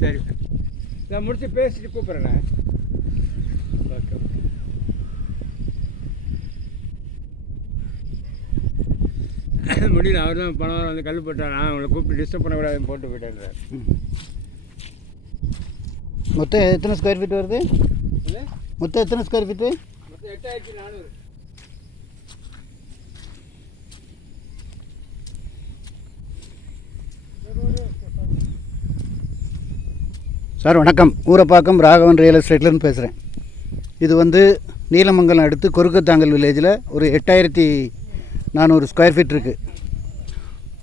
சரி, நான் முடிச்சு பேசிட்டு கூப்பிட்றேண்ணே. ஓகே. முடியல, அவர் தான் பணம் வந்து கல் போட்டார். நான் உங்களை கூப்பிட்டு டிஸ்டர்ப் பண்ணக்கூடாதுன்னு போட்டு போயிட்டேன். மொத்தம் எத்தனை ஸ்கொயர் ஃபீட் வருது? இல்லை, மொத்தம் எத்தனை ஸ்கொயர் ஃபீட்டு? மொத்தம் 8400. சார் வணக்கம், ஊரப்பாக்கம் ராகவன் ரியல் எஸ்டேட்லேருந்து பேசுகிறேன். இது வந்து நீலமங்கலம் அடுத்து கொருக்கத்தாங்கல் வில்லேஜில் ஒரு 8400 ஸ்கொயர் ஃபீட் இருக்குது.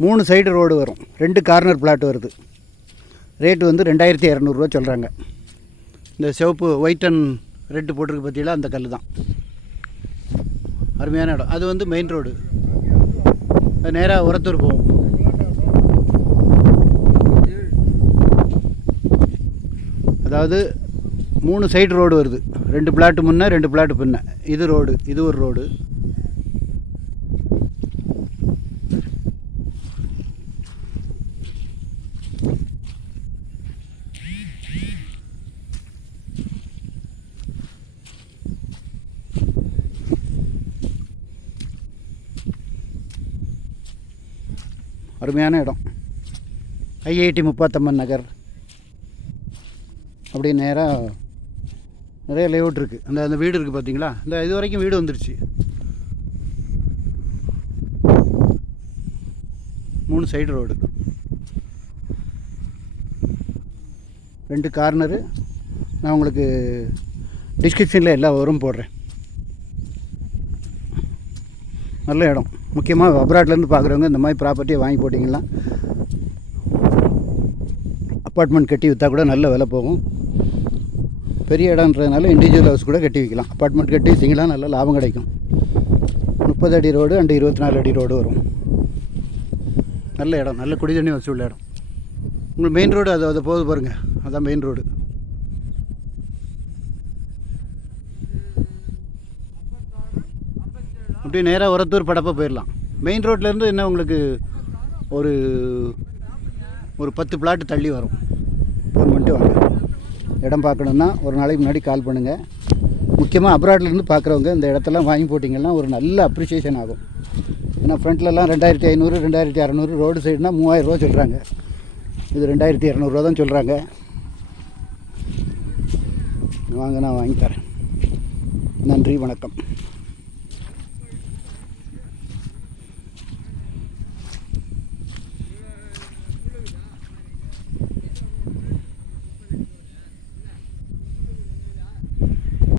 3 சைடு ரோடு வரும், 2 கார்னர் பிளாட் வருது. ரேட்டு வந்து 2200 சொல்கிறாங்க. இந்த சிவப்பு ஒயிட் அண்ட் ரெட்டு போட்டிருக்கு பார்த்தீங்களா, அந்த கல் தான். அருமையான இடம். அது வந்து மெயின் ரோடு, நேராக உரத்தூர் போகும். அதாவது 3 சைடு ரோடு வருது, 2 பிளாட்டு முன்னே 2 பிளாட்டு பின்ன. இது ரோடு, இது ஒரு ரோடு. அருமையான இடம். ஐஐடி முப்பாத்தம்மன் நகர் அப்படி நேராக நிறைய லேஅவுட் இருக்குது. அந்த வீடு இருக்குது பார்த்தீங்களா, இந்த இது வரைக்கும் வீடு வந்துருச்சு. 3 சைடு ரோடு, 2 கார்னரு. நான் உங்களுக்கு டிஸ்கிரிப்ஷனில் எல்லா விவரமும் போடுறேன். நல்ல இடம். முக்கியமாக அப்ராட்லேருந்து பார்க்குறவங்க இந்த மாதிரி ப்ராப்பர்ட்டியை வாங்கி போட்டிங்கன்னா அப்பார்ட்மெண்ட் கட்டி விற்றா கூட நல்ல விலை போகும். பெரிய இடம்ன்றதுனால இண்டிவிஜுவல் ஹவுஸ் கூட கட்டி வைக்கலாம். அப்பார்ட்மெண்ட் கட்டி வச்சிங்கன்னா நல்ல லாபம் கிடைக்கும். 30 அடி ரோடு அண்டு 24 அடி ரோடு வரும். நல்ல இடம், நல்ல குடி தண்ணி வசதி உள்ள இடம். உங்களுக்கு மெயின் ரோடு அதை போகுது பாருங்கள், அதுதான் மெயின் ரோடு. அப்படியே நேராக உரத்தூர் படப்பை போயிடலாம். மெயின் ரோட்லேருந்து என்ன உங்களுக்கு ஒரு 10 பிளாட்டு தள்ளி வரும். ஃபோன் பண்ணிட்டு வாங்க. இடம் பார்க்கணுன்னா ஒரு நாளைக்கு முன்னாடி கால் பண்ணுங்கள். முக்கியமாக அப்ராட்லேருந்து பார்க்குறவங்க இந்த இடத்தெல்லாம் வாங்கி போட்டிங்கன்னா ஒரு நல்ல அப்ரிஷியேஷன் ஆகும். ஏன்னா ஃப்ரண்ட்லலாம் 2500 2600, ரோடு சைடுனா 3000 சொல்கிறாங்க. இது 2200 தான் சொல்கிறாங்க. வாங்க, நான் வாங்கி தரேன். நன்றி, வணக்கம்.